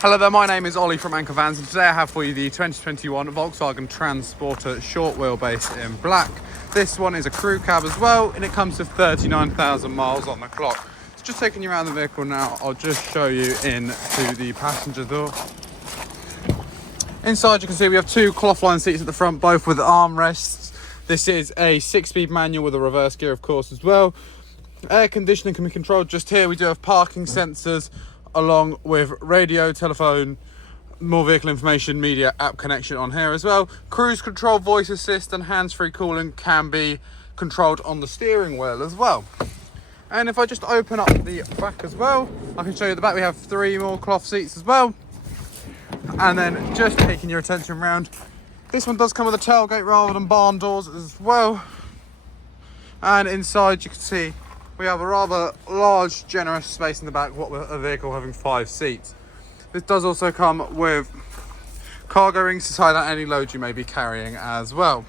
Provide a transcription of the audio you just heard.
Hello there, my name is Ollie from Anchor Vans, and today I have for you the 2021 Volkswagen Transporter short wheelbase in black. This one is a crew cab as well, and it comes with 39,000 miles on the clock. So just taking you around the vehicle now, I'll just show you into the passenger door. Inside you can see we have two cloth line seats at the front, both with armrests. This is a 6-speed manual with a reverse gear of course as well. Air conditioning can be controlled just here. We do have parking sensors along with radio, telephone, more vehicle information, media app connection on here as well. Cruise control, voice assist and hands-free cooling can be controlled on the steering wheel as well. And if I just open up the back as well, I can show you the back. We have 3 more cloth seats as well. And then just taking your attention around, this one does come with a tailgate rather than barn doors as well. And inside you can see we have a rather large, generous space in the back, what with a vehicle having 5 seats. This does also come with cargo rings to tie down any load you may be carrying as well.